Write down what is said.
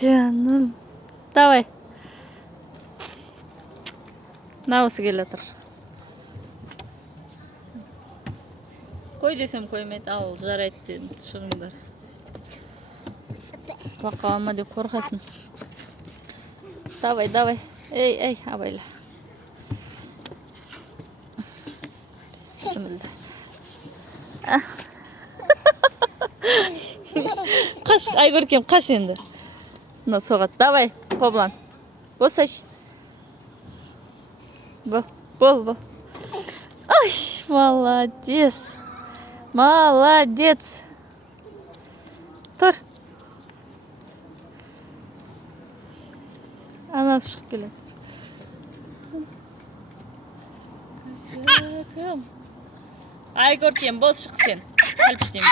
Canım. Давай. Nausu gel otur. Koy desem koymaydı. Al жарайды шығыңдар. Бақалама деп қорқасың. Давай. Эй, абайла. Bismillah. Қаш, ай көркем, қаш енді. Мына соғат. Давай, қоблан. Босаш. Бол. Ай, молодец. Молодец. Тұр. Ана шығып келеді. Шықым. Ай көркем, бол шық сен. Қалпіштен.